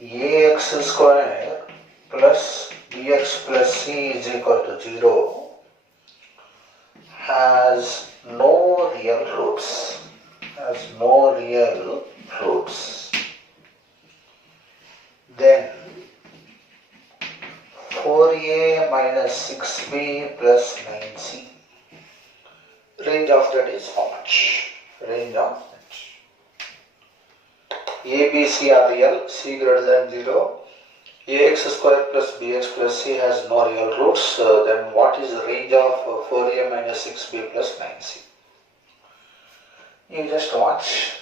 ax square plus bx plus c is equal to 0 has no real roots. Then 4a minus 6b plus 9c. Range of that is how much? Range of a, b, c are real, c greater than 0. Ax square plus bx plus c has no real roots. Then what is the range of 4a minus 6b plus 9c? You just watch.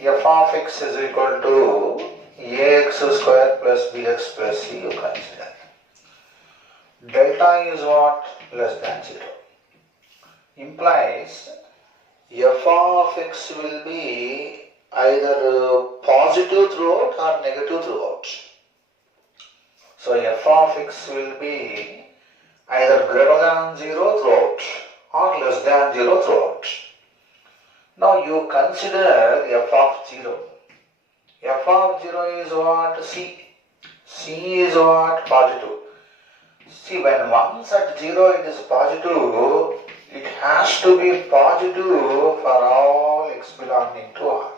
F of x is equal to ax square plus bx plus c, you consider. Delta is what? Less than 0. Implies f of x will be either positive throughout or negative throughout. So f of x will be either greater than 0 throughout or less than 0 throughout. Now you consider f of 0. F of 0 is what? C. C is what? Positive. See, when once at 0 it is positive, it has to be positive for all x belonging to R.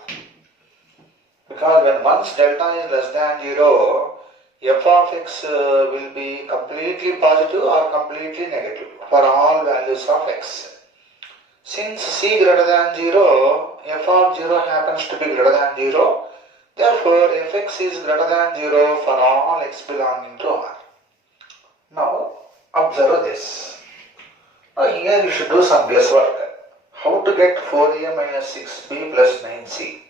Because when once delta is less than 0, f of x will be completely positive or completely negative for all values of x. Since c greater than 0, f of 0 happens to be greater than 0, therefore fx is greater than 0 for all x belonging to R. Now observe this. Now here you should do some guesswork. How to get 4a minus 6b plus 9c?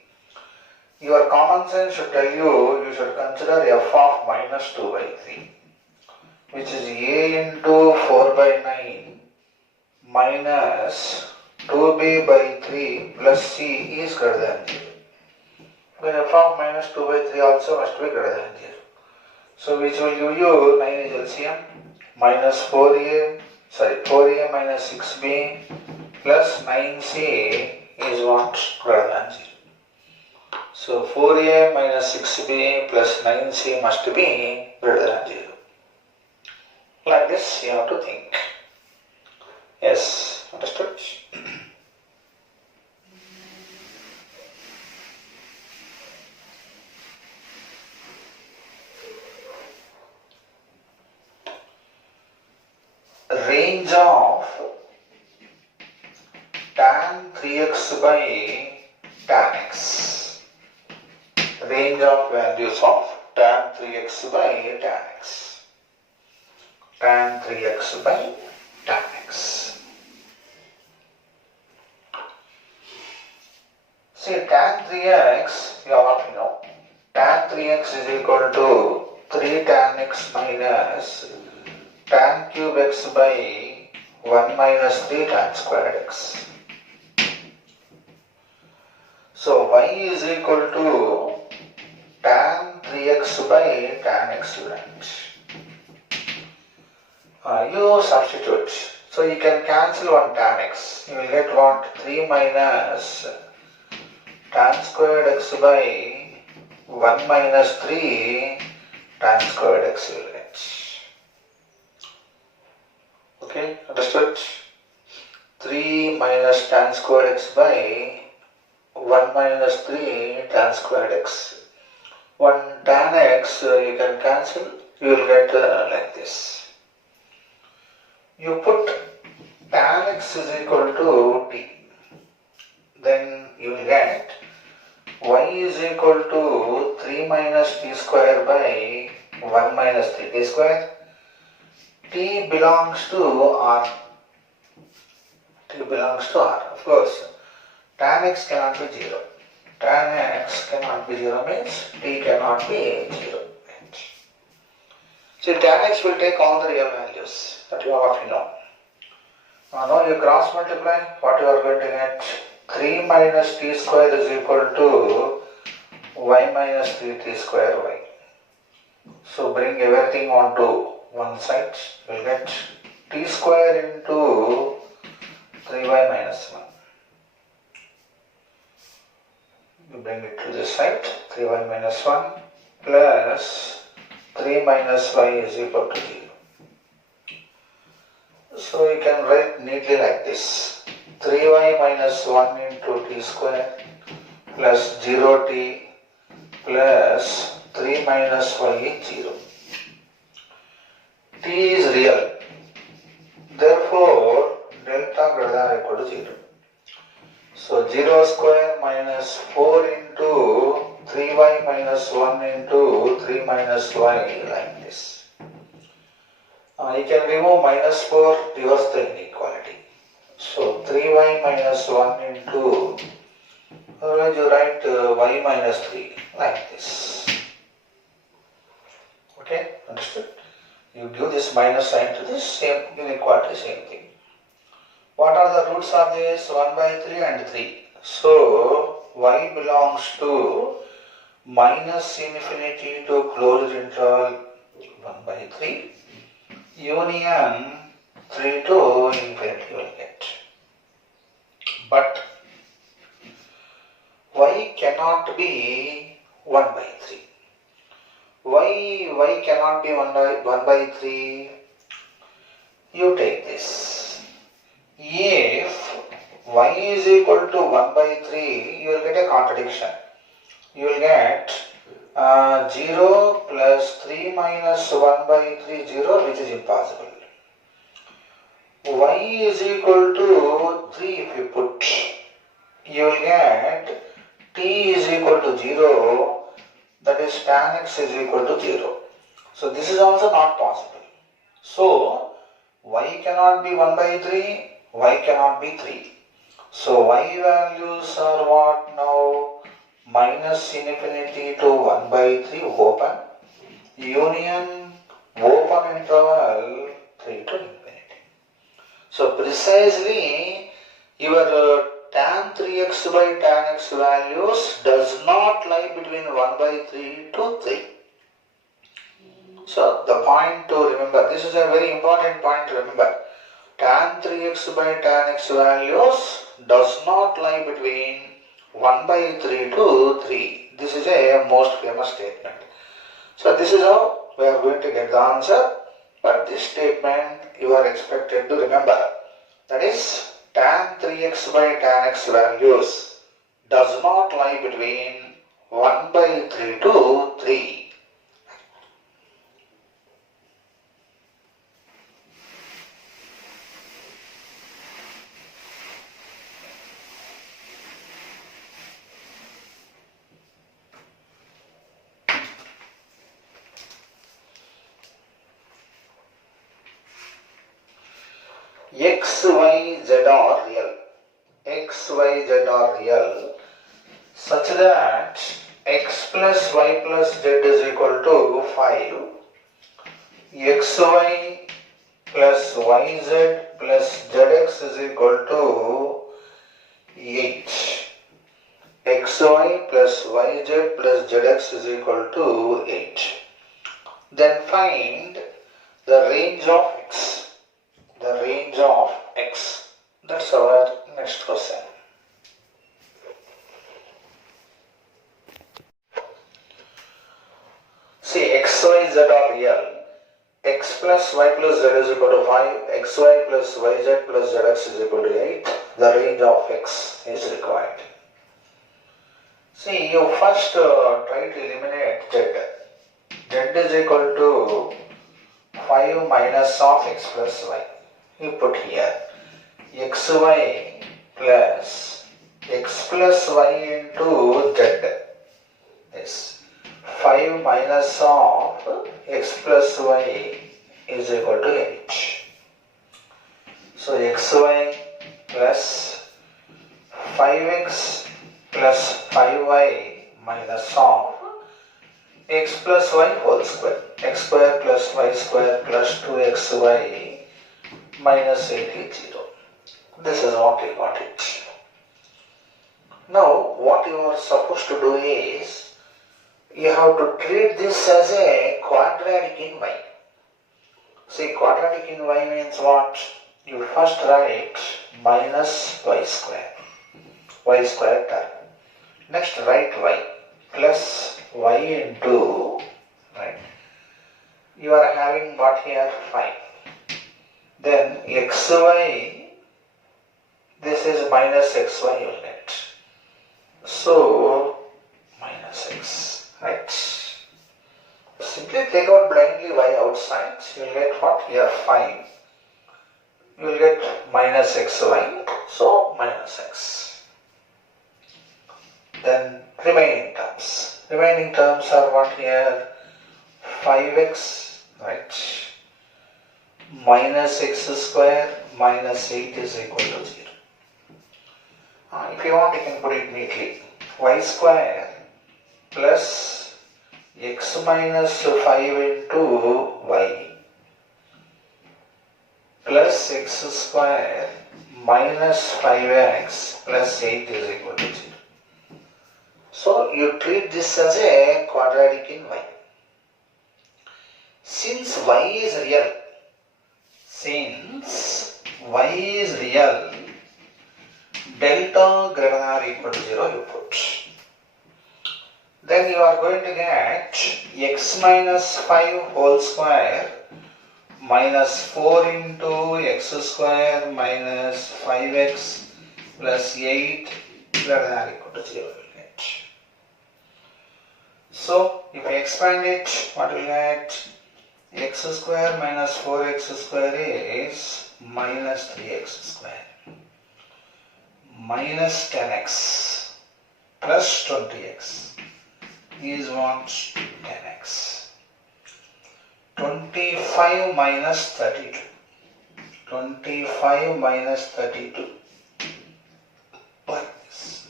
Your common sense should tell you should consider f of minus 2 by 3, which is a into 4 by 9 minus 2b by 3 plus c is greater than 0. Then f of minus 2 by 3 also must be greater than 0. So which will give you 9 is LCM minus 4a minus 6b plus 9c is what? Greater than 0. So 4a minus 6b plus 9c must be greater than 0. Like this you have to think. Yes, understood? Range of tan 3x by tan x. Range of values of tan 3x by tan x. Tan 3x by tan x. See, tan 3x, you already know. Tan 3x is equal to 3 tan x minus tan cube x by 1 minus 3 tan squared x. So y is equal to tan 3x by tan x unit. You substitute. So you can cancel one tan x. You will get what? 3 minus tan squared x by 1 minus 3 tan squared x unit. Okay, understood? 3 minus tan squared x by 1 minus 3 tan squared x. 1 tan x you can cancel, you will get like this. You put tan x is equal to t. Then you will get y is equal to 3 minus t square by 1 minus 3t square. T belongs to R. T belongs to R. Of course, tan x cannot be 0. Tan x cannot be 0 means t cannot be 0. So tan x will take all the real values that you already know. Now you cross multiply, what you are going to get? 3 minus t square is equal to y minus 3t square y. So bring everything onto one side, you will get t square into 3y minus 1. You bring it to this side, 3y minus 1 plus 3 minus y is equal to 0. So you can write neatly like this. 3y minus 1 into t square plus 0t plus 3 minus y is 0. T is real. Therefore, delta greater than or equal to 0. So 0 square minus 4 into 3y minus 1 into 3 minus y like this. You can remove minus 4, reverse the inequality. So 3y minus 1 into, otherwise you write y minus 3 like this. Okay, understood? You give this minus sign to this, same inequality, same thing. What are the roots of this? 1 by 3 and 3. So y belongs to minus infinity to closed interval 1 by 3 union 3 to infinity you will get. But y cannot be 1 by 3. Why cannot be 1 by 3? You take this. If y is equal to 1 by 3, you will get a contradiction. You will get 0 plus 3 minus 1 by 3, 0, which is impossible. Y is equal to 3 if you put, you will get t is equal to 0, that is tan x is equal to 0. So this is also not possible. So y cannot be 1 by 3, y cannot be 3. So y values are what now? Minus infinity to 1 by 3 open, union open interval 3 to infinity. So precisely your tan 3x by tan x values does not lie between 1 by 3 to 3. So the point to remember, this is a very important point to remember. Tan 3x by tan x values does not lie between 1 by 3 to 3. This is a most famous statement. So this is how we are going to get the answer. But this statement you are expected to remember. That is, tan 3x by tan x values does not lie between 1 by 3 to 3. X, Y, Z are real. X, Y, Z are real such that x plus y plus z is equal to 5. xy plus yz plus zx is equal to 8. xy plus yz plus zx is equal to 8. Then find the range of x. The range of x. That's our next question. See, x, y, z are real. X plus y plus z is equal to 5. xy plus yz plus zx is equal to 8. The range of x is required. See, you first try to eliminate z. Z is equal to 5 minus of x plus y. You put here xy plus x plus y into z is 5 minus of x plus y is equal to 8. So xy plus 5x plus 5y minus of x plus y whole square. X square plus y square plus 2xy minus 8 is 0. This is what we got it. Now what you are supposed to do is, you have to treat this as a quadratic in y. See, quadratic in y means what? You first write minus y square term. Next write y plus y into right? You are having what here? 5. Then xy, this is minus xy you will get. So minus x, right? Simply take out blindly y outside. You will get what here? 5. You will get minus xy. So minus x. Then remaining terms. Remaining terms are what here? 5x, right? Minus x square minus 8 is equal to 0. If you want, you can put it neatly. Y square plus x minus 5 into y plus x square minus 5x plus 8 is equal to 0. So you treat this as a quadratic in y. Since y is real, delta greater than or equal to 0 you put. Then you are going to get x minus 5 whole square minus 4 into x square minus 5x plus 8 greater than or equal to 0 you will get. So if you expand it, what will you get? X square minus 4x square is minus 3x square minus 10x plus 20x is what? 10x. 25 minus 32. 25 minus 32. Like this.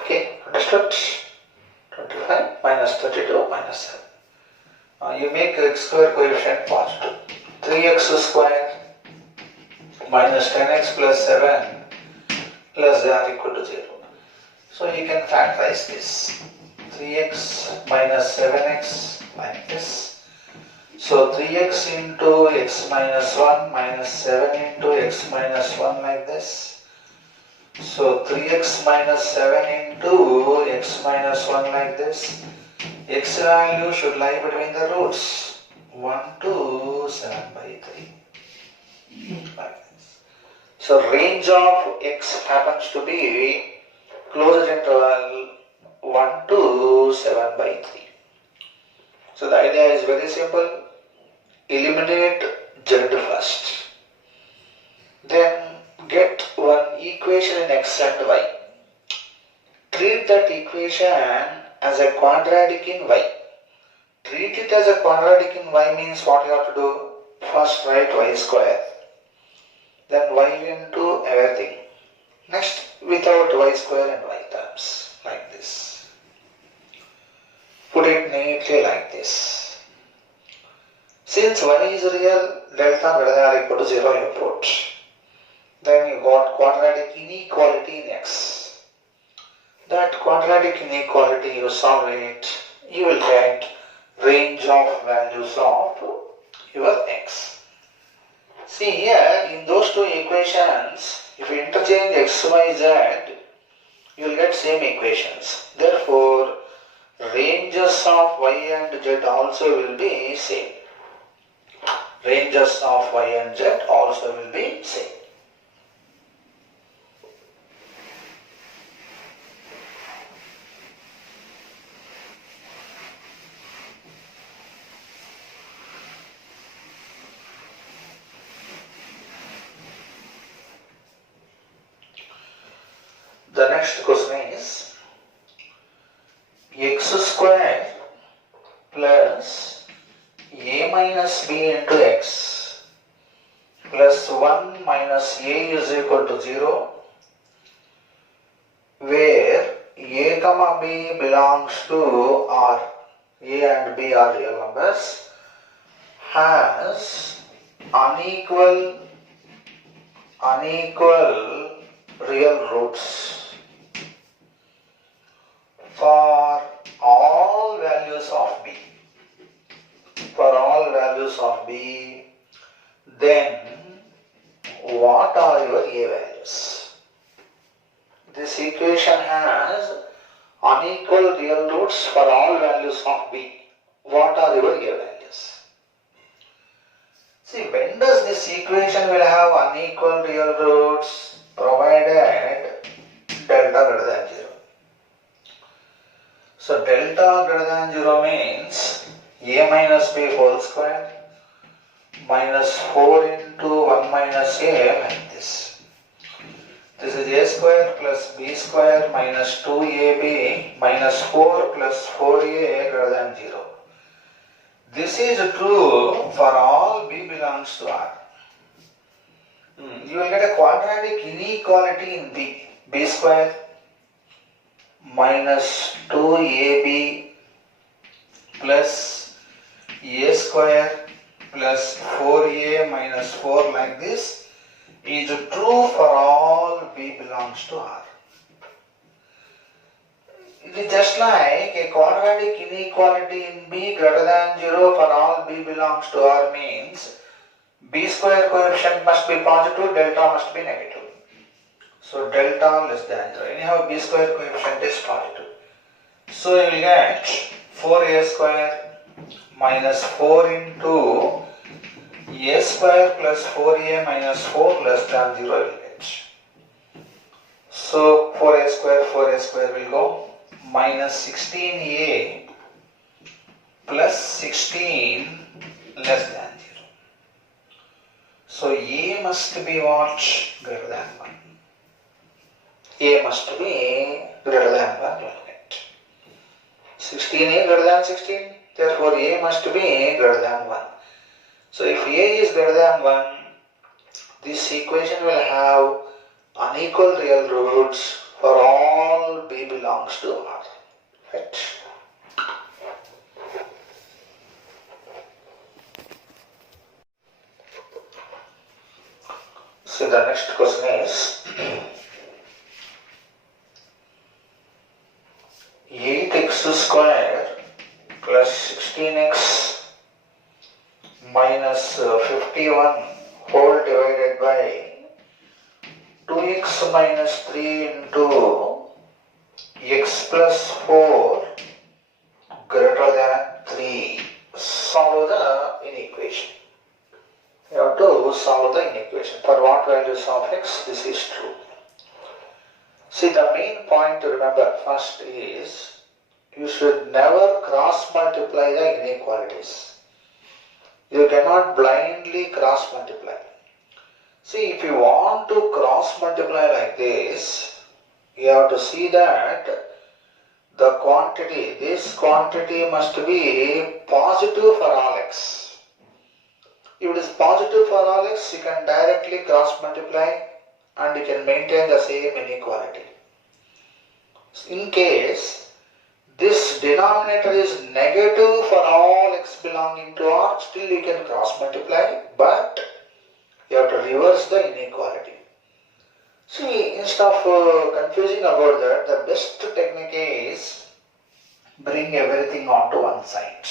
Okay, understood? 25 minus 32 minus 7. You make x square coefficient positive. 3x square minus 10x plus 7 plus they are equal to 0. So you can factorize this. 3x minus 7x like this. So 3x into x minus 1 minus 7 into x minus 1 like this. So 3x minus 7 into x minus 1 like this. X value should lie between the roots 1 to 7 by 3 like this. So range of x happens to be closed interval 1 to 7 by 3. So the idea is very simple. Eliminate z first. Then get one equation in x and y. Treat that equation as a quadratic in y. Treat it as a quadratic in y means what you have to do? First write y square. Then y into everything. Next without y square and y terms. Like this. Put it neatly like this. Since y is real, delta greater than or equal to 0 you put. Then you got quadratic inequality in x. That quadratic inequality you solve it, you will get range of values of your x. See here, in those two equations, if you interchange x, y, z, you will get same equations. Therefore, ranges of y and z also will be same. Ranges of y and z also will be same. The next question is x square plus a minus b into x plus 1 minus a is equal to 0, where a comma b belongs to R. A and b are real numbers, has unequal real roots. For all values of b, then what are your a values? This equation has unequal real roots for all values of b. What are your a values? See, when does this equation will have unequal real roots? Provided delta greater than 0. So delta greater than 0 means a minus b whole square minus 4 into 1 minus a like this. This is a square plus b square minus 2ab minus 4 plus 4a greater than 0. This is true for all b belongs to R. You will get a quadratic inequality in b. B square minus 2ab plus a square plus 4a minus 4 like this is true for all b belongs to R. It is just like a quadratic inequality in b greater than 0 for all b belongs to R means b square coefficient must be positive, delta must be negative. So delta less than 0. Anyhow, b square coefficient is positive. So you will get 4a square minus 4 into a square plus 4a minus 4 less than 0 will get. So 4a square will go minus 16a plus 16 less than 0. So a must be what? Greater than 1. A must be greater than 1 will get. 16a greater than 16, therefore a must be greater than 1. So if a is greater than 1, this equation will have unequal real roots for all b belongs to R. Right? So the next question is 8x square plus 16x minus 51 whole divided by 2x minus 3 into x plus 4 greater than 3. Solve the inequation. You have to solve the inequation. For what values of x this is true. See, the main point to remember first is you should never cross multiply the inequalities. You cannot blindly cross multiply. See, if you want to cross multiply like this, you have to see that the quantity, this quantity must be positive for all x. If it is positive for all x, you can directly cross multiply and you can maintain the same inequality. In case this denominator is negative for all x belonging to R, still you can cross multiply, but you have to reverse the inequality. See, instead of confusing about that, the best technique is bring everything onto one side.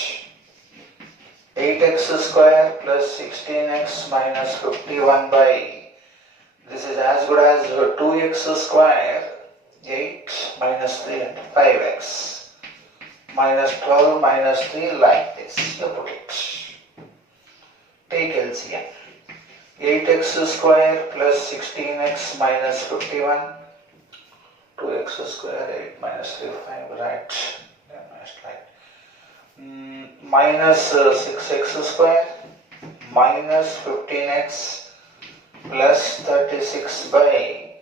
8x square plus 16x minus 51 by, this is as good as 2x square, 8 minus 3 and 5x minus 12 minus 3 like this. You put it. Take LCM. 8x square plus 16x minus 51, 2x square, 8 minus 3, 5, right, minus 6x square minus 15x plus 36 by,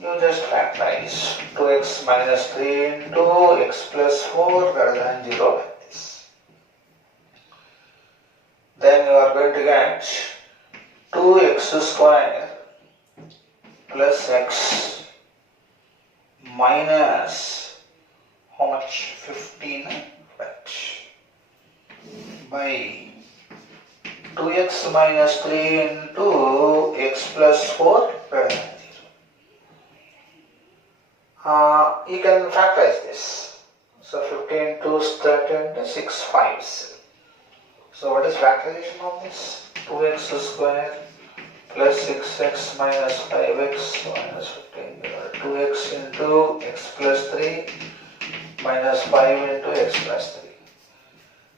you just factorize 2x minus 3 into x plus 4 greater than 0 like this. Then you are going to get 2x square plus x minus how much? 15 by 2x minus 3 into x plus 4 greater than 0. You can factorize this. So 15 2's 13, 6 5's. So what is factorization of this? 2x square plus 6x minus 5x minus 15, 2x into x plus 3 minus 5 into x plus 3.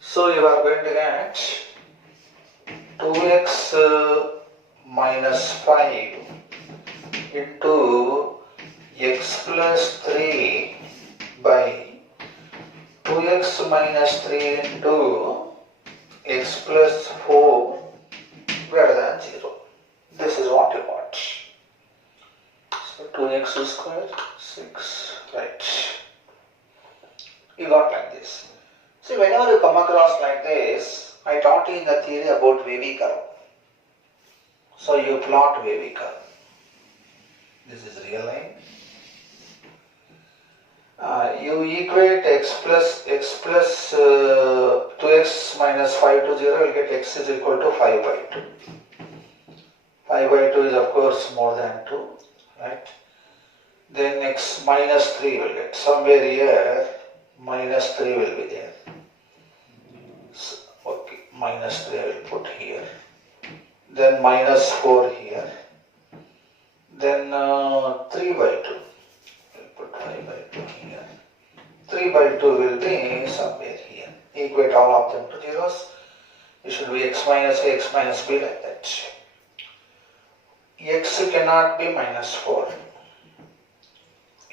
So you are going to get 2x minus 5 into x plus 3 by 2x minus 3 into x plus 4 greater than 0. This is what you got. So 2x square 6, right. You got like this. See, whenever you come across like this, I taught you in the theory about wavy curve. So you plot wavy curve. This is real line. You equate x plus 2x minus 5 to 0, you will get x is equal to 5 by 2. 5 by 2 is of course more than 2, right? Then x minus 3 will get, somewhere here minus 3 will be there. So, okay, minus 3 I will put here. Then minus 4 here. Then 3 by 2. We'll put 5 by 2 here. 3 by 2 will be somewhere here. Equate all of them to zeros. It should be x minus a, x minus b like that. X cannot be minus 4.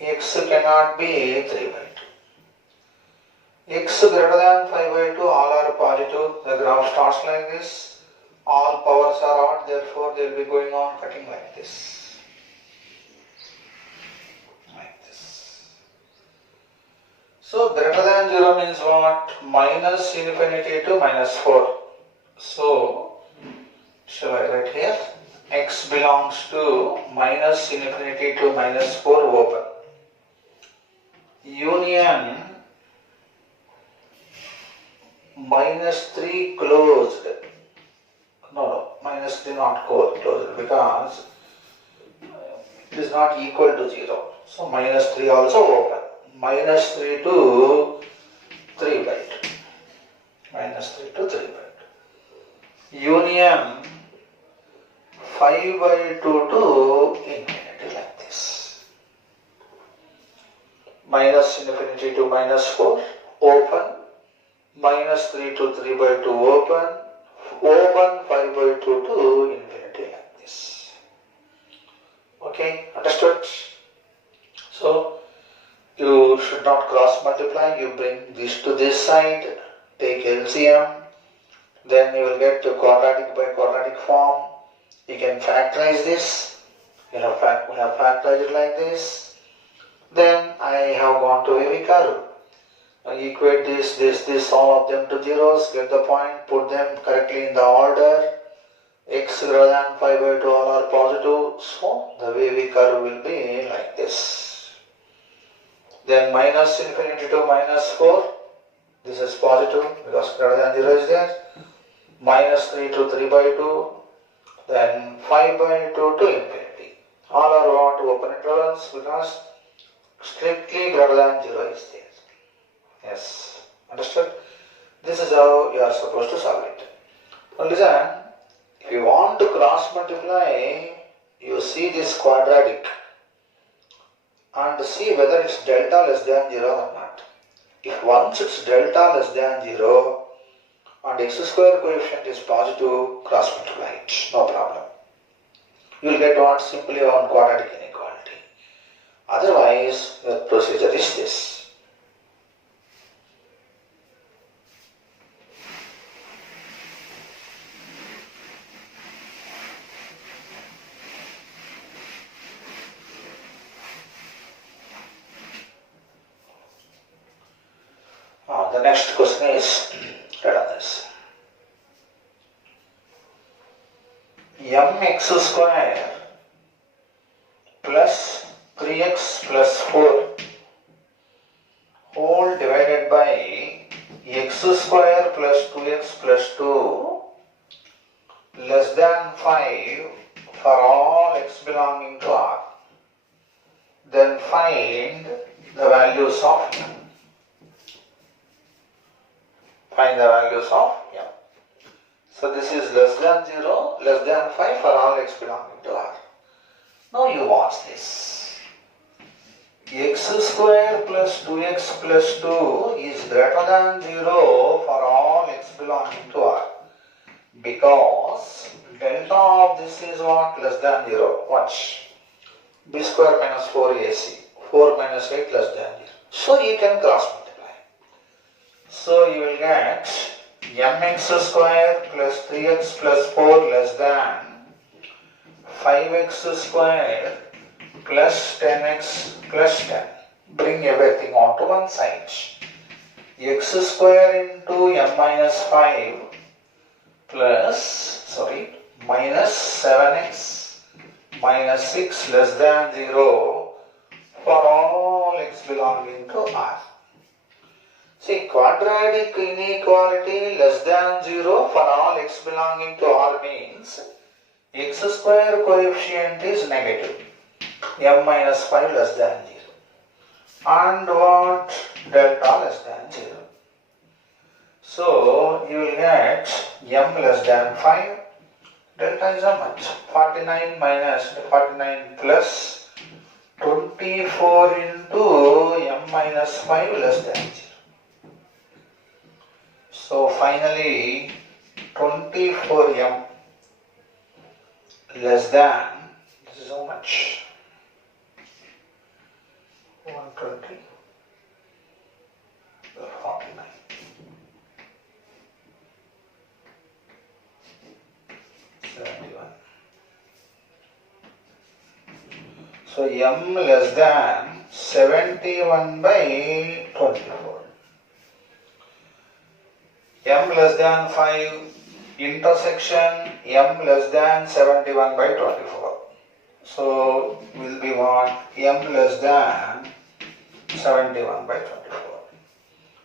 X cannot be 3 by 2. X greater than 5 by 2, all are positive. The graph starts like this. All powers are odd, therefore they will be going on cutting like this. Like this. So greater than 0 means what? Minus infinity to minus 4. So, shall I write here? X belongs to minus infinity to minus 4 open. Union minus 3 closed. No, minus 3 not closed because it is not equal to 0. So minus 3 also open. Minus 3 to 3 by 2. Minus 3 to 3 by 2. Union 5 by 2 to infinity like this. Minus infinity to minus 4 open. Minus 3 to 3 by 2 open. Open 5 by 2 to infinity like this. Okay, understood? So, you should not cross multiply. You bring this to this side, take LCM, then you will get the quadratic by quadratic form. You can factorize this. We have factorized it like this. Then I have gone to wavy curve. I equate this, all of them to zeros, get the point, put them correctly in the order. X greater than 5 by 2 all are positive, so the wavy curve will be like this. Then minus infinity to minus 4, this is positive because greater than 0 is there. Minus 3 to 3 by 2, then 5 by 2 to infinity. All are what? Open intervals because strictly greater than 0 is there. Yes, understood? This is how you are supposed to solve it. Now listen, if you want to cross multiply, you see this quadratic and see whether it's delta less than 0 or not. If once it's delta less than 0 and x square coefficient is positive, cross multiply it, no problem. You will get what? Simply on quadratic inequality. Otherwise, the procedure is this. The next question is, read on this. mx square plus 3x plus 4 whole divided by x square plus 2x plus 2 less than 5 for all x belonging to R. Then find the values of m. Find the values of m. So this is less than 0, less than 5 for all x belonging to R. Now you watch this. x square plus 2x plus 2 is greater than 0 for all x belonging to R. Because delta of this is what? Less than 0. Watch. B square minus 4ac. 4 minus 8 less than 0. So you can cross multiply. So you will get mx square plus 3x plus 4 less than 5x square plus 10x plus 10. Bring everything onto one side. X square into m minus 5 minus 7x minus 6 less than 0 for all x belonging to R. See, quadratic inequality less than 0 for all x belonging to R means x square coefficient is negative, m minus 5 less than 0, and what? Delta less than 0. So you will get m less than 5, delta is how much? 49 minus 49 plus 24 into m minus 5 less than 0. So finally 24m less than, this is how much? 120, 49. So m less than 71 by 24. M less than 5 intersection m less than 71 by 24. So will be what? M less than 71 by 24.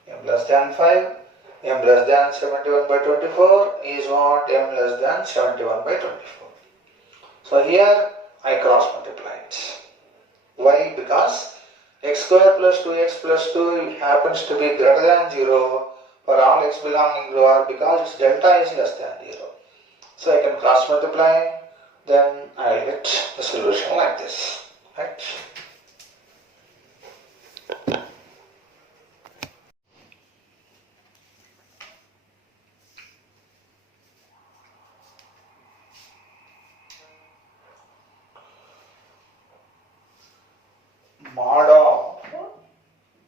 M less than 5, m less than 71 by 24 is what? M less than 71 by 24. So here I cross multiplied. Why? Because x square plus 2x plus 2 happens to be greater than 0 for all x belonging to R because its delta is less than 0. So I can cross multiply, then I will get the solution like this. Right? Mod of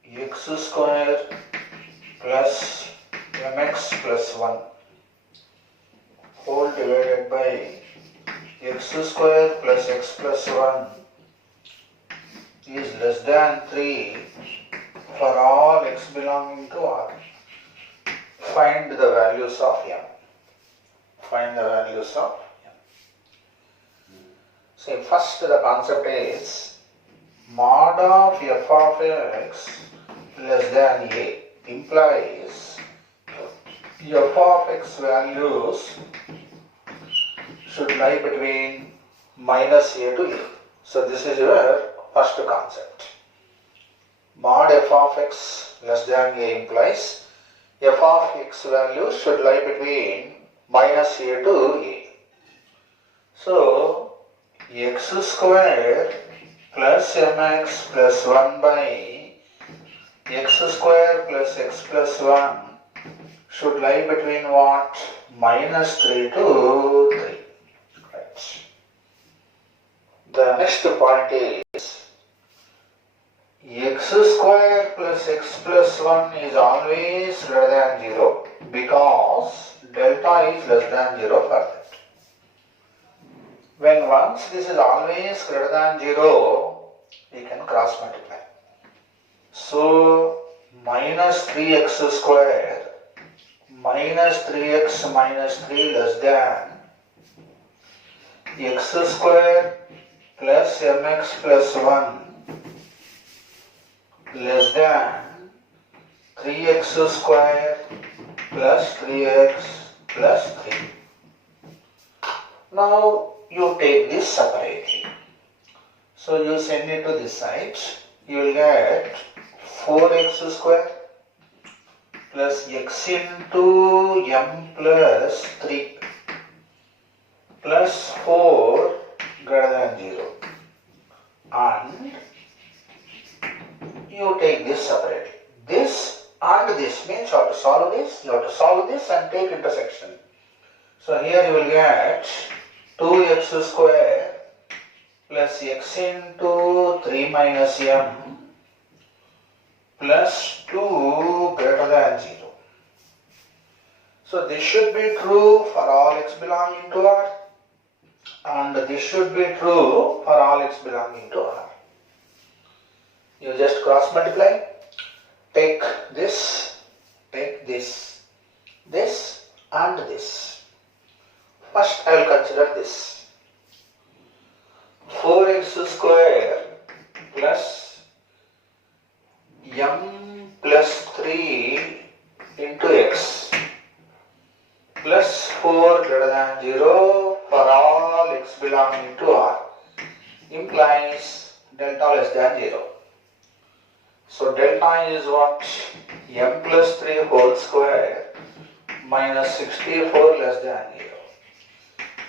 x square plus mx plus 1 whole divided by x square plus x plus 1 is less than 3 for all x belonging to R. Find the values of m. Find the values of m. See, first the concept is mod of f of x less than a implies f of x values should lie between minus a to a. So this is your first concept. Mod f of x less than a implies f of x value should lie between minus a to a. So x square plus mx plus 1 by x square plus x plus 1 should lie between what? Minus 3 to 3. Right. The next point is x square plus x plus 1 is always greater than 0 because delta is less than 0 for that. When once this is always greater than 0, we can cross multiply. So minus 3x square minus 3x minus 3 less than x square plus mx plus 1 less than 3x square plus 3x plus 3. Now you take this separately. So you send it to this side. You will get 4x square plus x into m plus 3 plus 4 greater than 0 and you take this separately. This and this means you have to solve this, and take intersection. So here you will get 2x square plus x into 3 minus m plus 2 greater than 0. So this should be true for all x belonging to R, and this should be true for all x belonging to R. You just cross multiply, take this and this. First I will consider this. 4x square plus m plus 3 into x plus 4 greater than 0 for all x belonging to R implies delta less than 0. So delta is what? M plus 3 whole square minus 64 less than 0.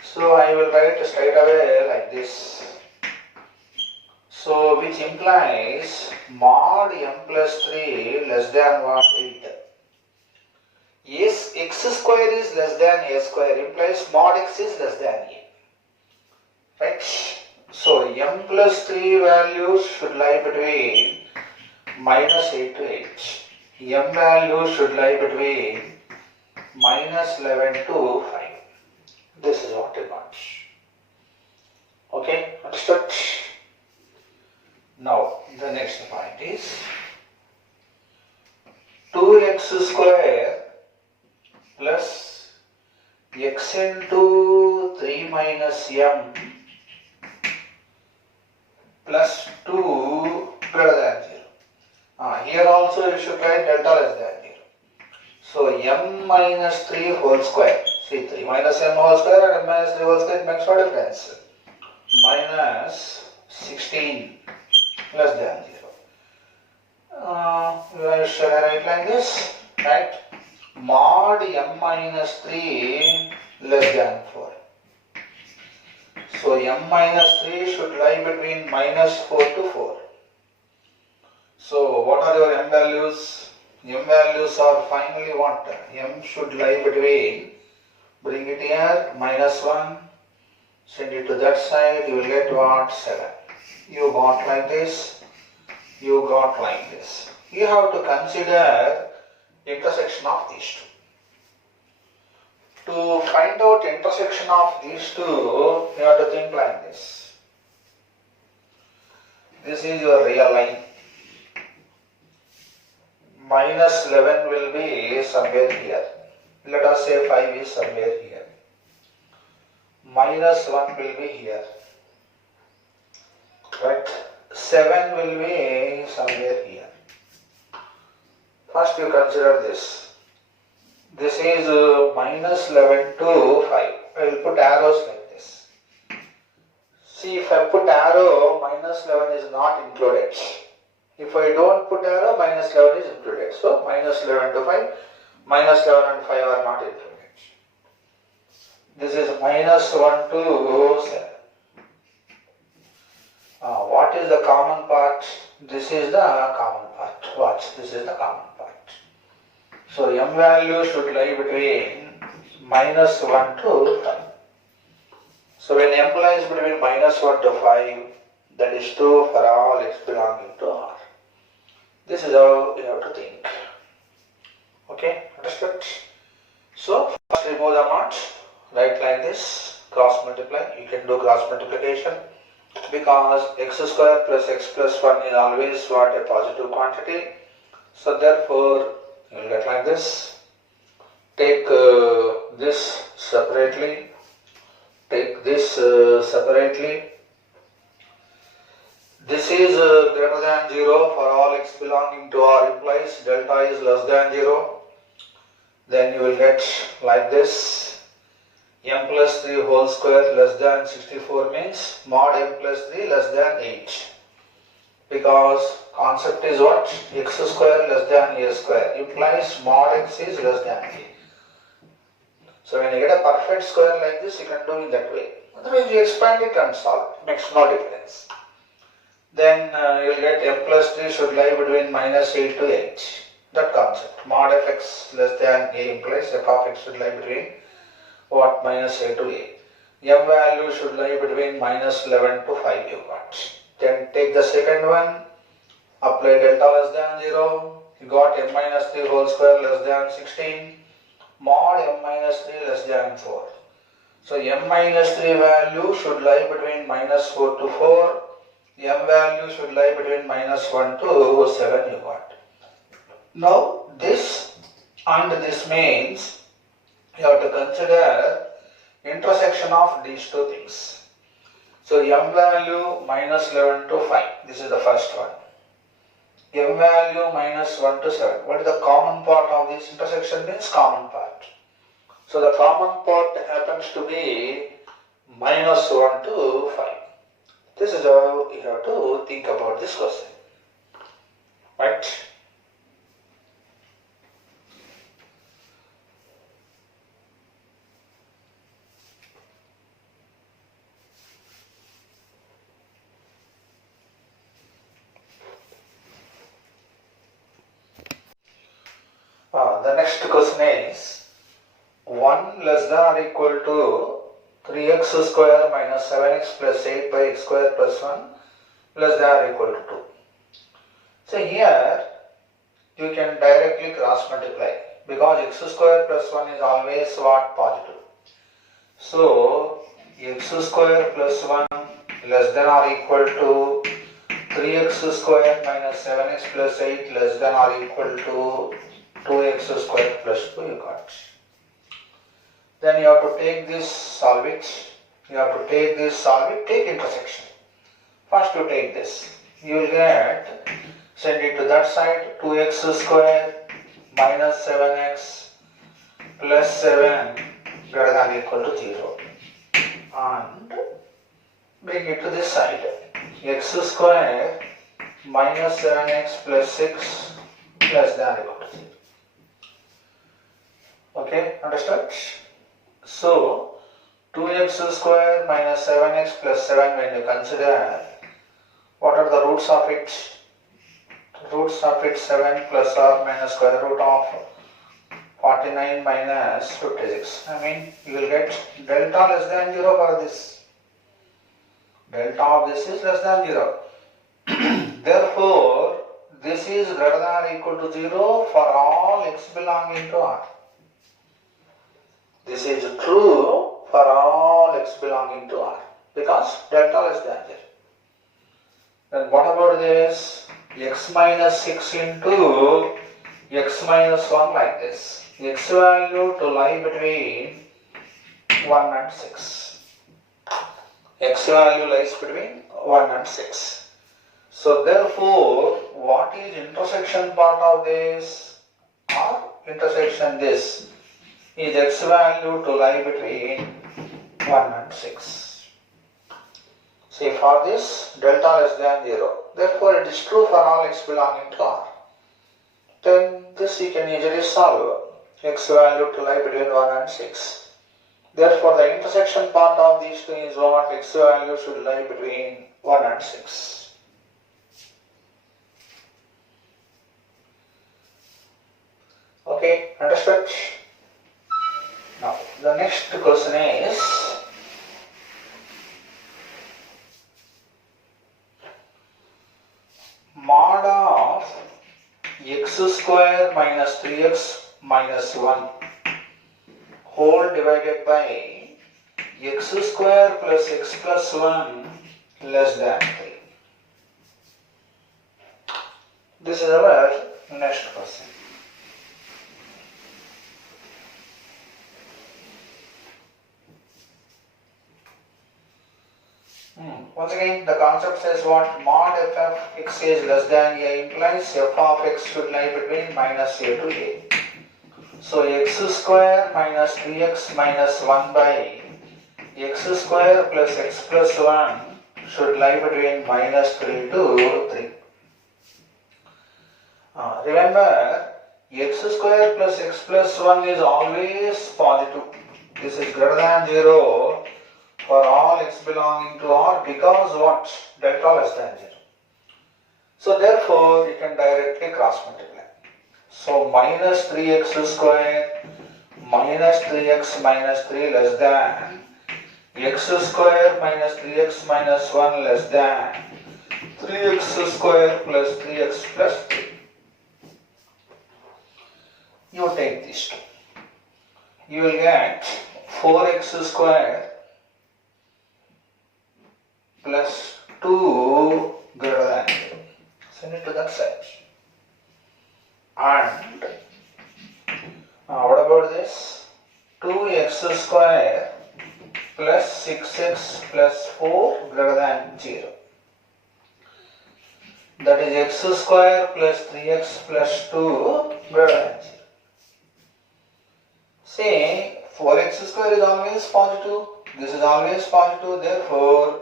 So I will write straight away like this. So which implies mod m plus 3 less than what? 8. Yes, x square is less than a square implies mod x is less than a. Right? So m plus 3 values should lie between minus 8 to 8. M value should lie between minus 11 to 5. This is what I got. Okay, understood? Now, the next point is 2x square plus x into 3 minus m plus 2 greater than 0. Here also you should write delta less than 0. So m minus 3 whole square. See 3 minus m whole square and m minus 3 whole square, it makes no difference. Minus 16 less than 0. Shall I write like this? Right? Mod m minus 3 less than 4. So m minus 3 should lie between minus 4 to 4. So what are your m values? M values are finally what? M should lie between, bring it here, minus 1, send it to that side, you will get what? 7. You got like this, you got like this. You have to consider intersection of these two. To find out intersection of these two, you have to think like this. This is your real line. Minus 11 will be somewhere here. Let us say 5 is somewhere here. Minus 1 will be here. Right? 7 will be somewhere here. First you consider this. This is minus 11 to 5. I will put arrows like this. See, if I put arrow, minus 11 is not included. If I don't put arrow, minus 11 is included. So, minus 11 to 5, minus 11 and 5 are not included. This is minus 1 to 7. What is the common part? This is the common part. Watch, this is the common part. So, m value should lie between minus 1 to 5. So, when m lies between minus 1 to 5, that is true for all x belonging to R. This is how you have to think. Okay, understood? So, first remove the mods, write like this, cross multiply. You can do cross multiplication because x square plus x plus 1 is always what? A positive quantity. So, therefore, you will get like this. Take this separately, take this separately. This is greater than 0 for all x belonging to R implies delta is less than 0. Then you will get like this. M plus 3 whole square less than 64 means mod m plus 3 less than 8. Because concept is what? X square less than a square implies mod x is less than a. So when you get a perfect square like this, you can do in that way. Otherwise you expand it and solve it. Makes no difference. then you will get m plus 3 should lie between minus 8 to 8. That concept. Mod f x less than a implies f of x should lie between what? Minus a to a. M value should lie between minus 11 to 5 you got. Then take the second one, apply delta less than 0, you got m minus 3 whole square less than 16, mod m minus 3 less than 4. So m minus 3 value should lie between minus 4 to 4, m value should lie between minus 1 to 7 you got. Now this and this means you have to consider intersection of these two things. So m value minus 11 to 5, this is the first one. M value minus 1 to 7. What is the common part of this intersection means common part. So the common part happens to be minus 1 to 5. This is how you have to think about this question. Right? The next question is 1 less than or equal to 3x square minus 7x plus 8 by x square plus 1 less than or equal to 2. So here you can directly cross multiply because x square plus 1 is always what? Positive. So x square plus 1 less than or equal to 3x square minus 7x plus 8 less than or equal to 2x square plus 2 you got. Then you have to take this, solve it. You have to take this, solve it, take intersection. First you take this. You will get, send it to that side, 2x square minus 7x plus 7 greater than or equal to 0. And bring it to this side. X square minus 7x plus 6 less than or equal to 0. Okay, understood? So 2x square minus 7x plus 7 when you consider, what are the roots of it? Roots of it 7 plus or minus square root of 49 minus 56. I mean you will get delta less than 0 for this. Delta of this is less than 0. Therefore, this is greater than or equal to 0 for all x belonging to R. This is true for all x belonging to R because delta less than 0. Then what about this? X minus 6 into x minus 1 like this. X value to lie between 1 and 6. X value lies between 1 and 6. So therefore, what is intersection part of this or intersection this? Is x value to lie between 1 and 6. See, for this delta less than 0. Therefore, it is true for all x belonging to R. Then this you can easily solve. X value to lie between 1 and 6. Therefore, the intersection part of these two is what? X value should lie between 1 and 6. Okay, understood? Now, the next question is mod of x square minus 3x minus 1 whole divided by x square plus x plus 1 less than 3. This is our next question. Once again, the concept says what? Mod f of x is less than a implies f of x should lie between minus a to a. So x square minus 3x minus 1 by x square plus x plus 1 should lie between minus 3 to 3. Remember, x square plus x plus 1 is always positive. This is greater than 0 for all x belonging to R because what? Delta less than 0. So therefore, you can directly cross multiply. So minus 3x square minus 3x minus 3 less than x square minus 3x minus 1 less than 3x square plus 3x plus 3. You take these two. You will get 4x square plus 2 greater than 0. Send it to that side. And what about this? 2x square plus 6x plus 4 greater than 0. That is x square plus 3x plus 2 greater than 0. See, 4x square is always positive. This is always positive. Therefore,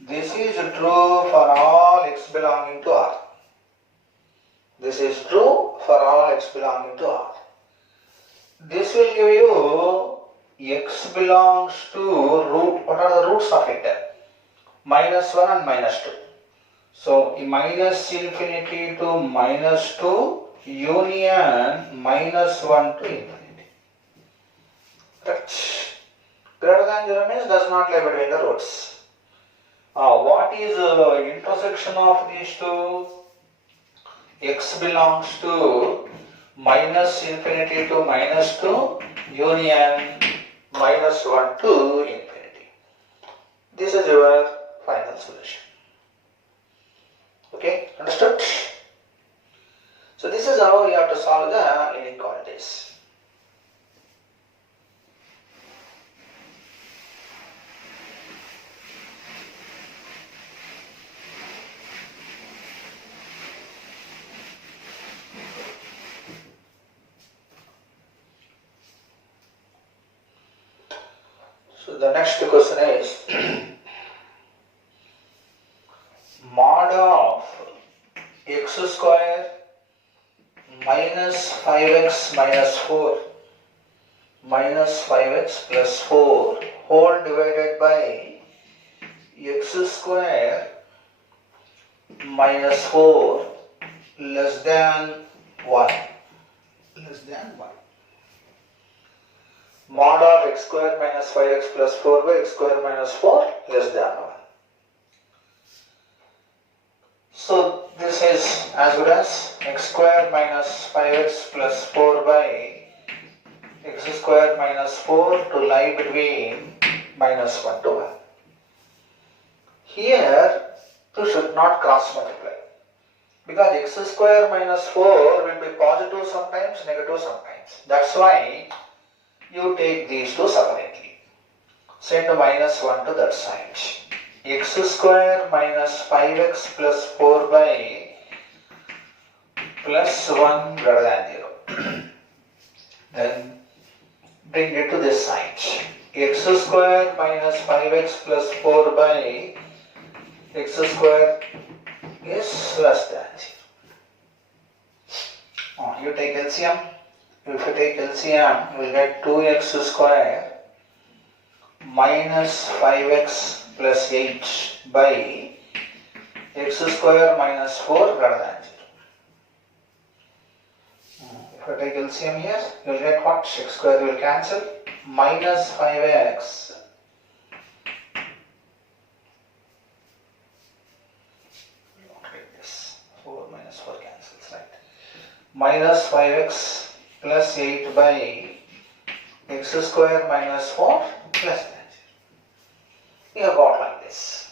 this is true for all x belonging to R. This is true for all x belonging to R. This will give you x belongs to root. What are the roots of it? Minus 1 and minus 2. So, minus infinity to minus 2 union minus 1 to infinity. Right. Greater than 0 means does not lie between the roots. What is the intersection of these two? X belongs to minus infinity to minus 2 union minus 1 to infinity. This is your final solution. Okay, understood? So this is how you have to solve the inequalities. So the next question is mod of x square minus 5x minus 4 minus 5x plus 4 whole divided by x square minus 4 less than 1. Less than 1. Mod of x square minus 5x plus 4 by x square minus 4 less than 1. So this is as good as x square minus 5x plus 4 by x square minus 4 to lie between minus 1 to 1. Here you should not cross multiply because x square minus 4 will be positive sometimes, negative sometimes. That's why you take these two separately. Send minus 1 to that side. X square minus 5x plus 4 by plus 1 greater than 0. Then bring it to this side. X square minus 5x plus 4 by x square is less than 0. You take LCM. If you take LCM, you will get 2x square minus 5x plus 8 by x square minus 4 greater than 0. If you take LCM here, you will get what? X square will cancel. Minus 5x this 4 minus 4 cancels, right? Minus 5x plus 8 by x square minus 4 plus 0. You have got like this.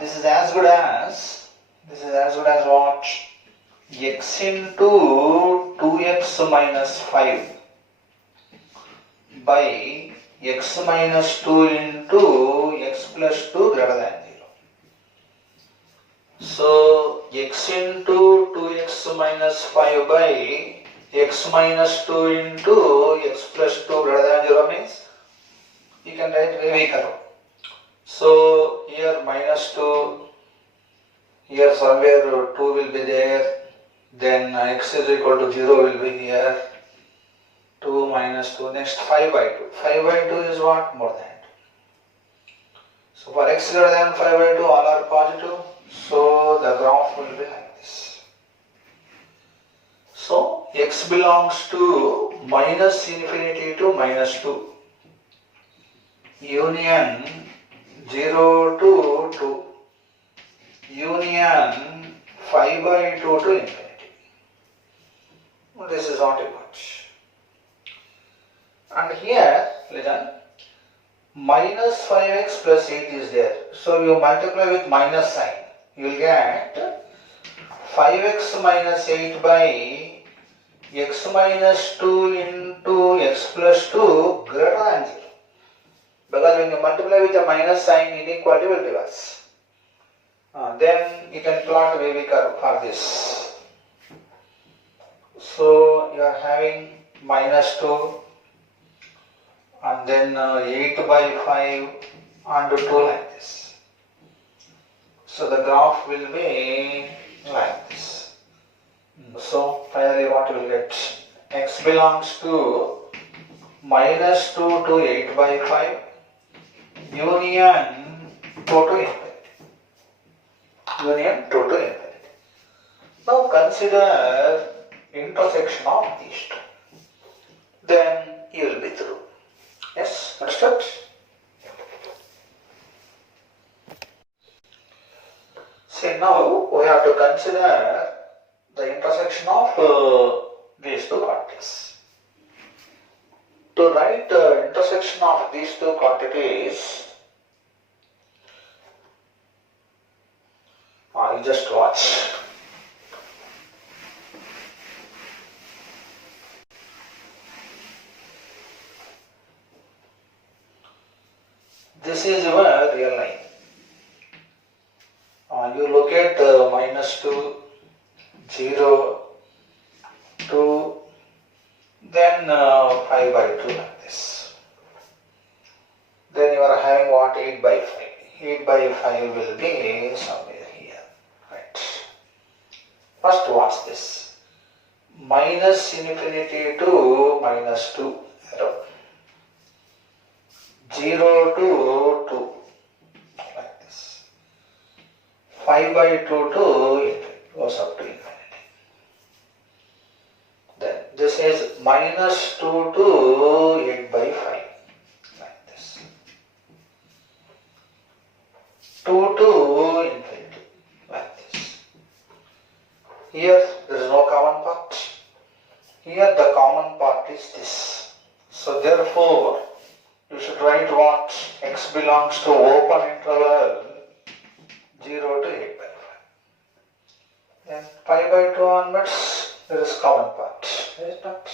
This is as good as what? X into 2x minus 5 by x minus 2 into x plus 2 greater than 0. So x into 2x minus 5 by x minus 2 into x plus 2 greater than 0 means you can write very curve. So here minus 2, here somewhere 2 will be there, then x is equal to 0 will be here, 2 minus 2, next 5 by 2. 5 by 2 is what? More than 2. So for x greater than 5 by 2 all are positive, So the graph will be like this. So x belongs to minus infinity to minus 2. Union 0 to 2. Union 5 by 2 to infinity. This is not much. And here, listen, minus 5x plus 8 is there. So you multiply with minus sign. You will get 5x minus 8 by x minus 2 into x plus 2 greater than 0. Because when you multiply with a minus sign, inequality will reverse. Then you can plot wavy curve for this. So you are having minus 2 and then 8 by 5 and 2 like this. So the graph will be like this. So finally what you will get? X belongs to minus 2 to 8 by 5 union 2 to infinity. Union 2 to infinity. Now consider intersection of these two. Then you will be through. Yes, understood? See, now we have to consider the intersection of these two quantities. To write the intersection of these two quantities, you just watch. This is your real line. You locate minus 2, 0, 2, then 5 by 2 like this. Then you are having what? 8 by 5. 8 by 5 will be somewhere here. Right. First watch this. Minus infinity to minus 2. Arrow. 0 to 2. Like this. 5 by 2 to infinity. Goes up to infinity. Then this is minus 2 to 8 by 5. Like this. 2 to infinity. Like this. Here there is no common part. Here the common part is this. So therefore you should write what? X belongs to open interval 0 to 8 by 5. Then 5 by 2 onwards, there is common part. There is not.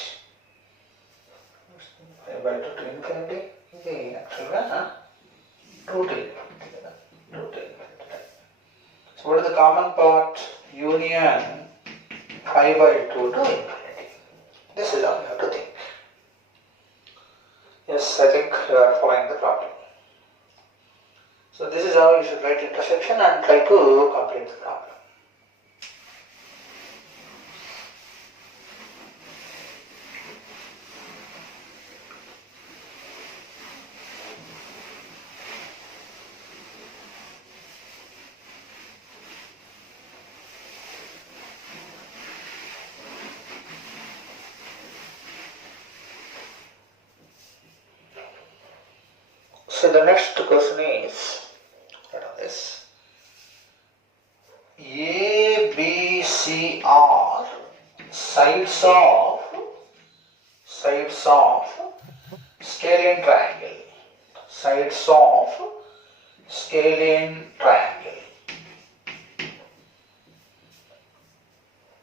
5 by 2 to infinity. The actual 2 to infinity. 2 to infinity. So what is the common part? Union 5 by 2 to infinity. This is how you have to think. Yes, I think you are following the problem. So this is how you should write intersection and try to complete the problem. So the next question is, what are this? A, B, C are sides of scalene triangle. Sides of scalene triangle.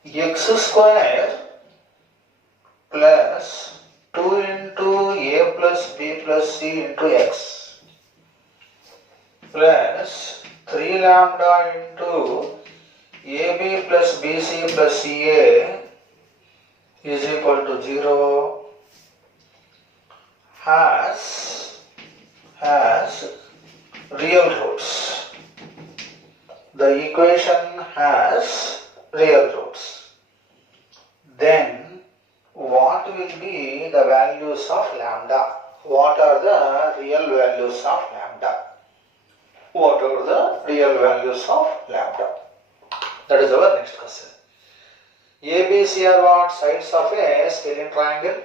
X square plus 2 into A plus B plus C into X plus 3 lambda into AB plus BC plus CA is equal to 0 has real roots. The equation has real roots. Then what will be the values of lambda? What are the real values of lambda? what are the real values of lambda. That is our next question. ABC are what? Sides of a scalene triangle.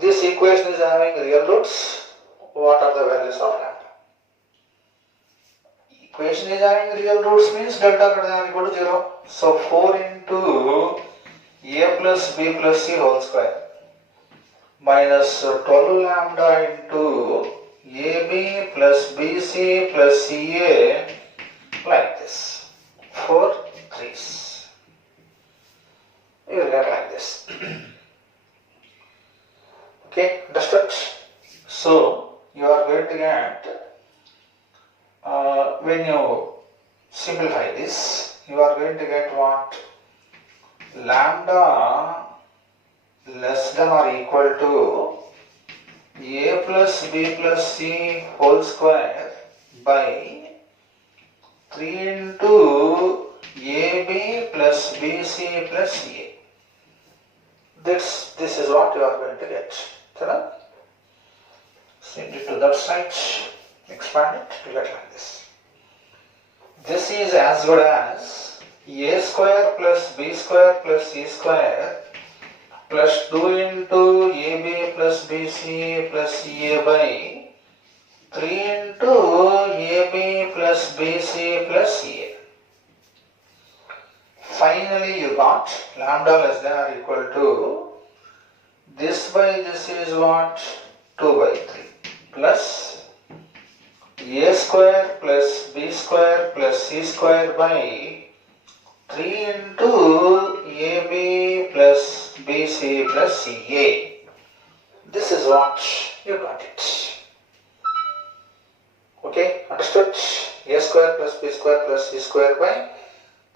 This equation is having real roots. What are the values of lambda? Equation is having real roots means delta greater than or equal to 0. So 4 into a plus b plus c whole square minus 12 lambda into ab plus bc plus ca like this. 4 3's. You will get like this. Okay, understood? So you are going to get, when you simplify this, you are going to get what? Lambda less than or equal to a plus b plus c whole square by 3 into ab plus bc plus ca. This is what you are going to get. Send it to that side, expand it, you get like this. This is as good as a square plus b square plus c square plus 2 into ab plus bc plus ca by 3 into ab plus bc plus ca. Finally you got lambda less than or equal to this by this is what? 2 by 3 plus a square plus b square plus c square by 3 into ab plus bc plus ca. This is what you got it. Okay, understood? A square plus b square plus c square by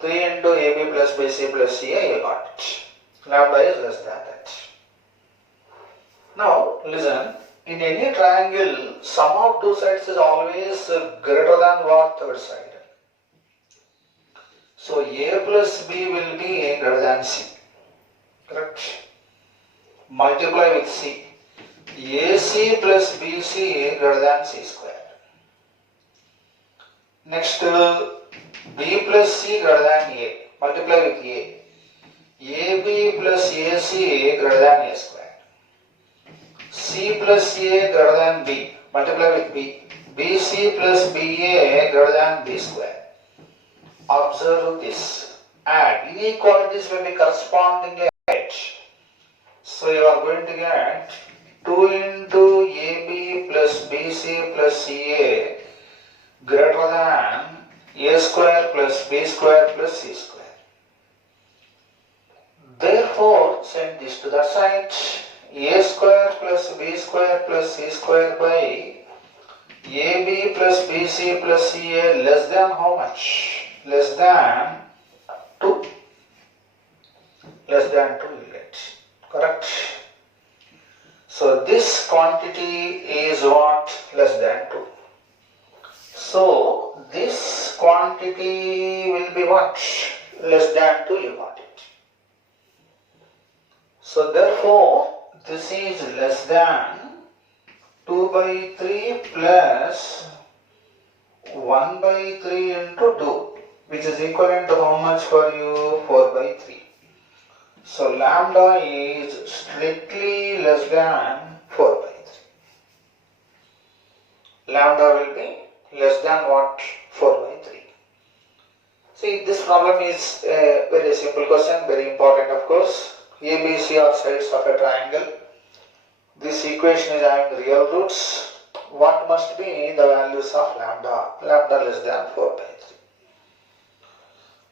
3 into ab plus bc plus ca, you got it. Lambda is less than that. Now listen, in any triangle, sum of two sides is always greater than what? Third side. So a plus b will be greater than c. Correct? Multiply with c. ac plus bc greater than c square. Next, b plus c greater than a. Multiply with a. ab plus ac greater than a square. C plus A greater than B. Multiply with B. BC plus BA greater than B square. Observe this. Add. Inequalities will be correspondingly added. So you are going to get 2 into AB plus BC plus CA greater than A square plus B square plus C square. Therefore, send this to the side. A square plus b square plus c square by ab plus bc plus ca less than how much? Less than 2. Less than 2 you get. Correct? So this quantity is what? Less than 2. So this quantity will be what? Less than 2 you got it. So therefore this is less than 2 by 3 plus 1 by 3 into 2, which is equivalent to how much for you? 4 by 3. So lambda is strictly less than 4 by 3. Lambda will be less than what? 4 by 3. See, this problem is a very simple question, very important of course. ABC are sides of a triangle. This equation is having real roots. What must be the values of lambda? Lambda less than 4 by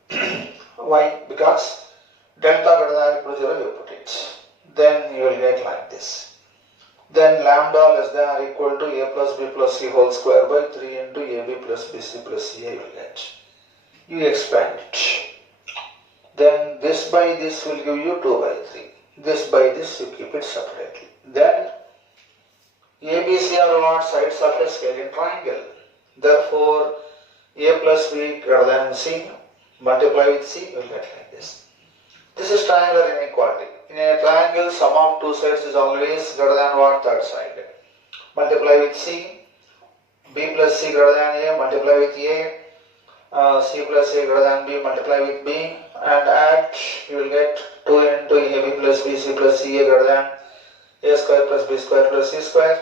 3. Why? Because delta greater than or equal to 0 you put it. Then you will get like this. Then lambda less than or equal to a plus b plus c whole square by 3 into ab plus bc plus ca you will get. You expand it. Then this by this will give you 2 by 3. This by this you keep it separately. Then ABC are what? Sides of a scalene triangle. Therefore a plus b greater than c. Multiply with c, you will get like this. This is triangular inequality. In a triangle, sum of two sides is always greater than what? Third side. Multiply with c. B plus C greater than A, multiply with A, C plus A greater than B, multiply with B, and add, you will get 2 into AB plus B, C plus C, A greater than A square plus B square plus C square.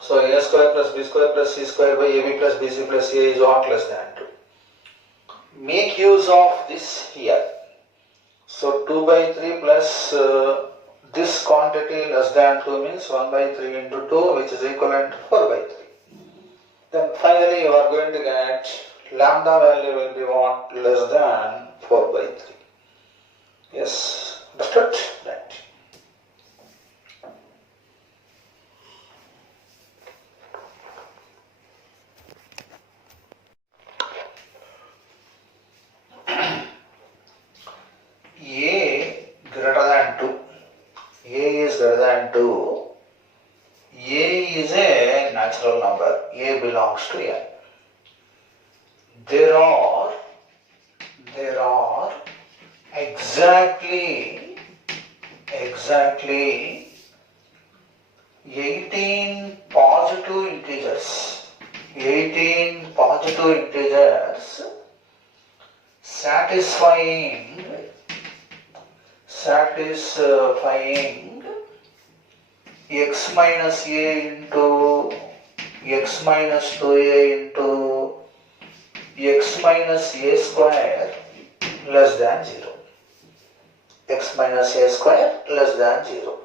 So A square plus B square plus C square by AB plus BC plus A is what? Less than 2. Make use of this here. So 2 by 3 plus this quantity less than 2 means 1 by 3 into 2, which is equivalent to 4 by 3. Then finally you are going to get lambda value will be what? Less than 4 by 3. Yes, understood? Right. A greater than 2. A is greater than 2. A is a natural number. A belongs to N. There are exactly 18 positive integers. 18 positive integers satisfying x minus a into x minus 2a into x minus a square less than 0. X minus a square less than 0.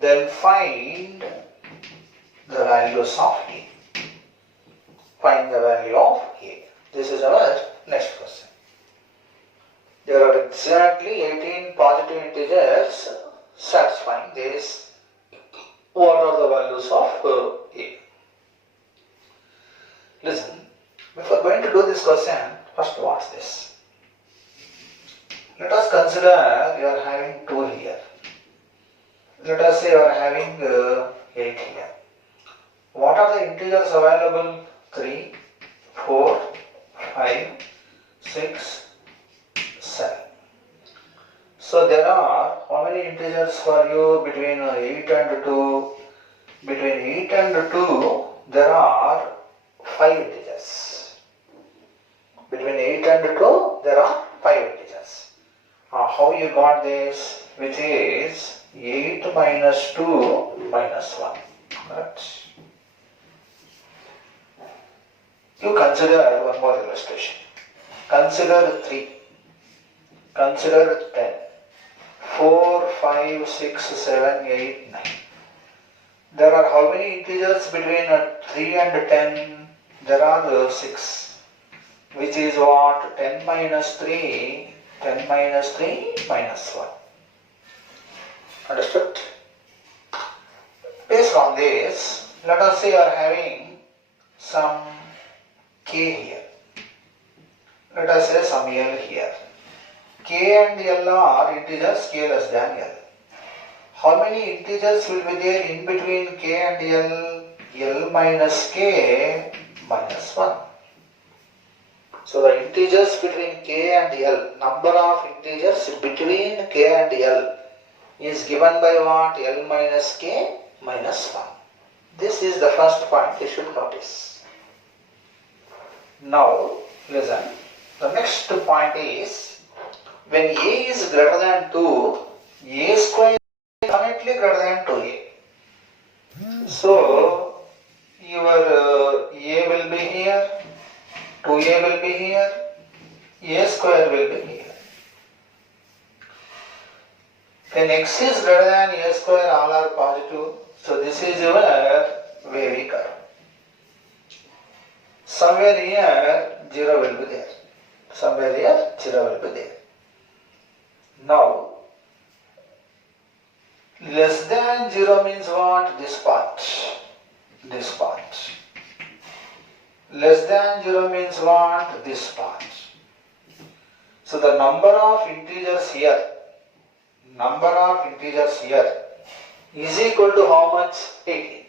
Then find the values of a. Find the value of a. This is our next question. There are exactly 18 positive integers satisfying this. What are the values of a? Listen, before going to do this question, first watch this. Let us consider you are having 2 here. Let us say you are having 8 here. What are the integers available? 3, 4, 5, 6, 7. So there are how many integers for you between 8 and 2? Between 8 and 2 there are 5 integers. Between 8 and 2 there are 5 integers. How you got this? Which is 8 minus 2 minus 1. Correct? You consider one more illustration. Consider 3. Consider 10. 4, 5, 6, 7, 8, 9. There are how many integers between 3 and 10? There are 6. Which is what? 10 minus 3. 10 minus 3 minus 1. Understood? Based on this, let us say you are having some k here. Let us say some l here. K and L are integers k less than L. How many integers will be there in between k and L? L minus k minus 1. So the integers between k and L, number of integers between k and L is given by what? L minus k minus 1. This is the first point you should notice. Now listen, the next point is, when a is greater than 2, a square is definitely greater than 2a. So your a will be here, 2a will be here, a square will be here. When x is greater than a square, all are positive. So this is your wavy curve. Somewhere here 0 will be there. Somewhere here 0 will be there. Now, less than 0 means what? This part. This part. Less than 0 means what? This part. So the number of integers here is equal to how much? 18.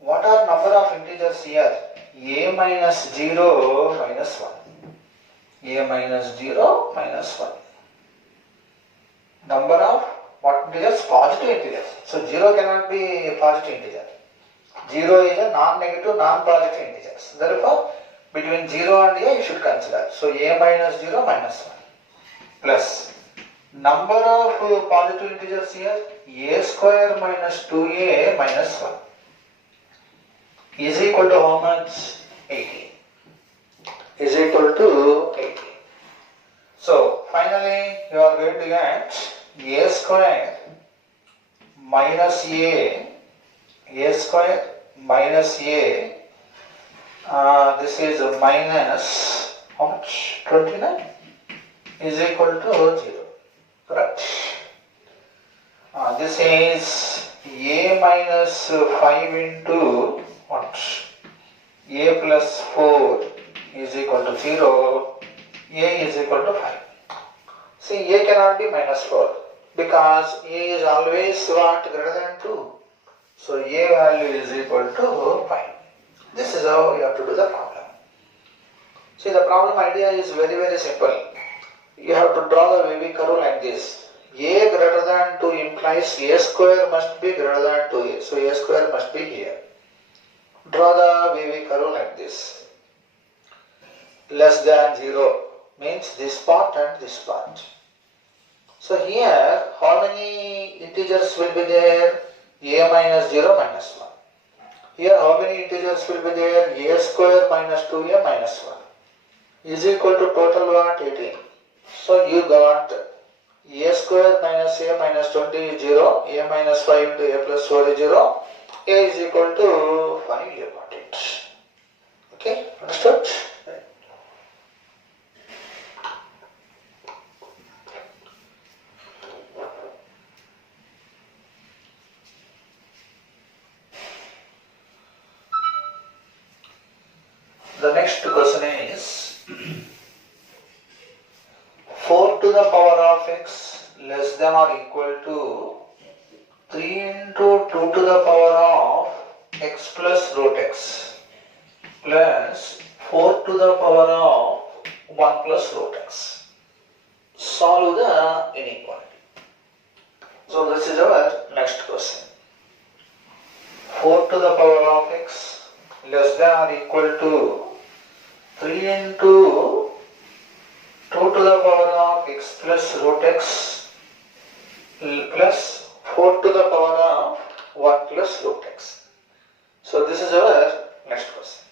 What are number of integers here? A minus 0 minus 1. A minus 0 minus 1. Number of what integers? Positive integers. So 0 cannot be a positive integer. 0 is a non-negative, non-positive integers. Therefore, between 0 and a you should consider. So a minus 0 minus 1 plus number of positive integers here a square minus 2a minus 1 is equal to how much? 18. Is equal to 18. So finally you are going to get a square minus a square minus a, this is minus how much? 29 is equal to 0. Correct. This is a minus 5 into what? A plus 4 is equal to 0. A is equal to 5. See, a cannot be minus 4 because a is always what? Greater than 2. So a value is equal to 5. This is how you have to do the problem. See, the problem idea is very, very simple. You have to draw the wavy curve like this. A greater than 2 implies a square must be greater than 2a. So a square must be here. Draw the wavy curve like this. Less than 0 means this part and this part. So here, how many integers will be there? A minus 0 minus 1. Here, how many integers will be there? A square minus 2a minus 1 is equal to total what? 18. So you got a square minus a minus 20 is 0, a minus 5 into a plus 4 is 0, a is equal to 5, you got it. Okay, understood? The next question is 4 to the power of x less than or equal to 3 into 2 to the power of x plus root x plus 4 to the power of 1 plus root x. Solve the inequality. So this is our next question. 4 to the power of x less than or equal to 3 into 2 to the power of x plus root x plus 4 to the power of 1 plus root x. So this is our next question.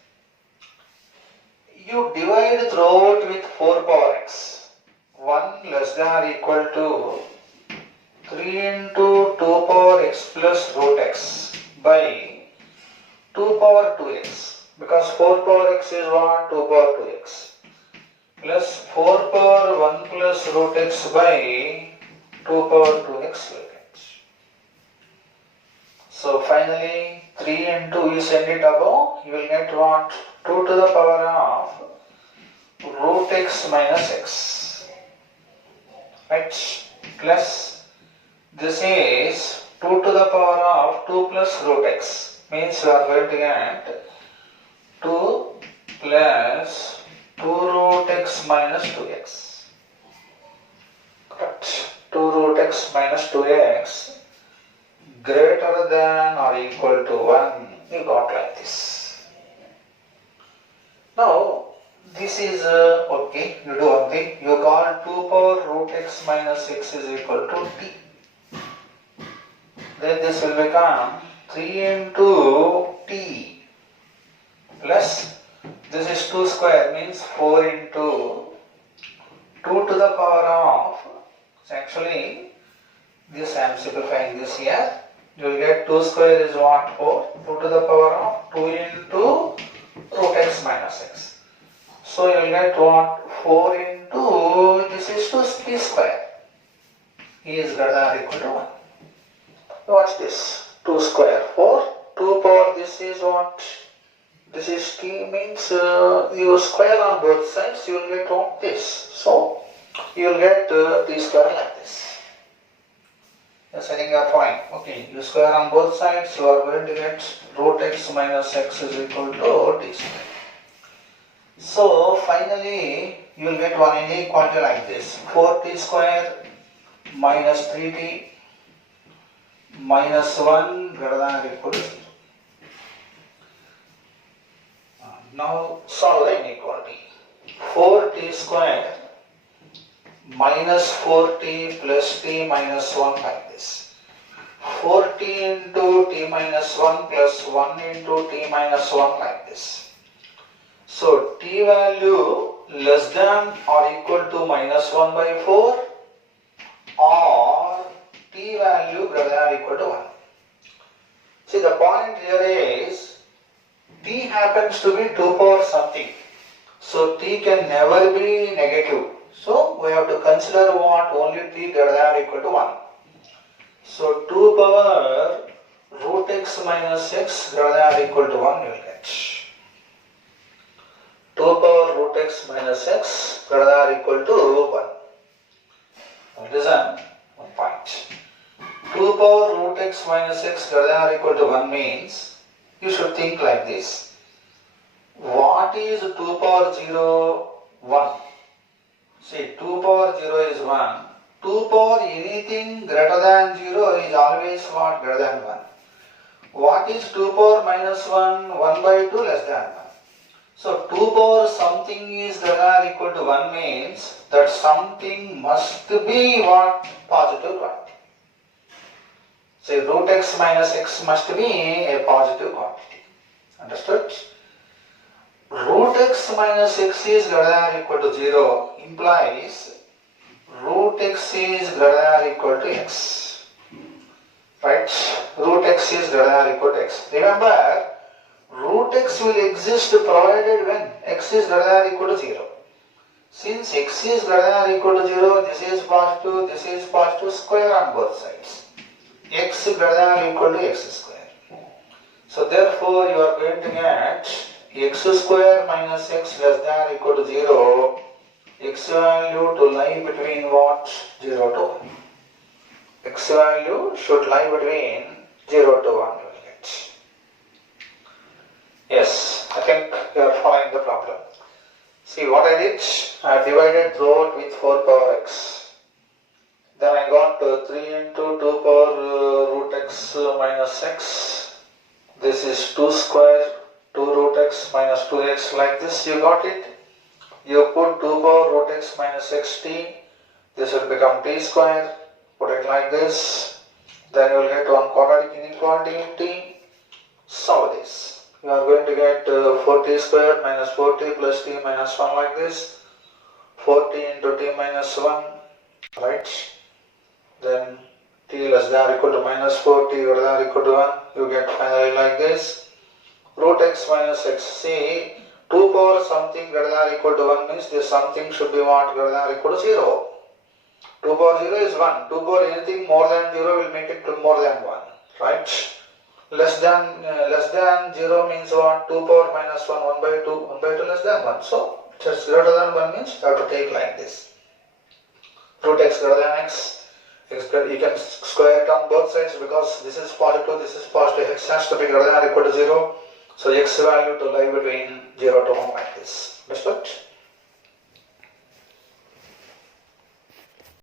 You divide throughout with 4 power x. 1 less than or equal to 3 into 2 power x plus root x by 2 power 2x. Because 4 power x is what? 2 power 2x. Plus 4 power 1 plus root x by 2 power 2x will get. So finally 3 into you send it above, you will get what? 2 to the power of root x minus x. Right? Plus this is 2 to the power of 2 plus root x. Means you are going to get 2 plus 2 root x minus 2x. Correct. 2 root x minus 2x greater than or equal to 1. You got like this. Now, this is okay. You do one thing. You call 2 power root x minus x is equal to t. Then this will become 3 into t plus this is 2 square means 4 into 2 to the power of, so actually this I am simplifying this here, you will get 2 square is what? 4, 2 to the power of 2 into root x minus x. So you will get what? 4 into, this is 2 square, e is greater than or equal to 1. Watch this, 2 square 4, 2 power this is what? This is t means you square on both sides, you will get what? This. So you will get t square like this. You are setting your point. Okay, you square on both sides, you are going to get root x minus x is equal to t square. So finally you will get one inequality like this. 4t square minus 3t minus 1 greater than or equal to 0. Now solve the inequality. 4t square minus 4t plus t minus 1 like this. 4t into t minus 1 plus 1 into t minus 1 like this. So t value less than or equal to minus 1 by 4 or t value greater than or equal to 1. See, the point here is t happens to be 2 power something. So t can never be negative. So we have to consider what? Only t greater than or equal to 1. So 2 power root x minus x greater than or equal to 1 you will get. 2 power root x minus x greater than or equal to 1. Now listen, one point. 2 power root x minus x greater than or equal to 1 means you should think like this. What is 2 power 0? 1. See, 2 power 0 is 1. 2 power anything greater than 0 is always what? Greater than 1. What is 2 power minus 1? 1 by 2 less than 1. So 2 power something is greater than or equal to 1 means that something must be what? Positive quantity. Say root x minus x must be a positive quantity. Understood? Root x minus x is greater than or equal to 0 implies root x is greater than or equal to x. Right? Root x is greater than or equal to x. Remember, root x will exist provided when x is greater than or equal to 0. Since x is greater than or equal to 0, this is positive square on both sides. X greater than or equal to x square. So therefore you are going to get x square minus x less than or equal to 0. X value to lie between what? 0 to 1. X value should lie between 0 to 1 you will get. Yes, I think you are following the problem. See what I did? I divided throughout with 4 power x. Then I got 3 into 2 power root x minus x. This is 2 square, 2 root x minus 2x like this. You got it? You put 2 power root x minus xt. This will become t square. Put it like this. Then you will get one quadratic inequality in t. Solve this. You are going to get 4t square minus 4t plus t minus 1 like this. 4t into t minus 1. Right? Then t less than or equal to minus 4, t greater than or equal to 1, you get finally like this. Root x minus x. See, 2 power something greater than or equal to 1 means this something should be what? Greater than or equal to 0. 2 power 0 is 1. 2 power anything more than 0 will make it to more than 1. Right? Less than 0 means what? 2 power minus 1, 1 by 2, 1 by 2 less than 1. So, just greater than 1 means you have to take like this. Root x greater than x. You can square it on both sides because this is positive, x has to be greater than or equal to 0. So x value to lie between 0 to 1 like this. Understood?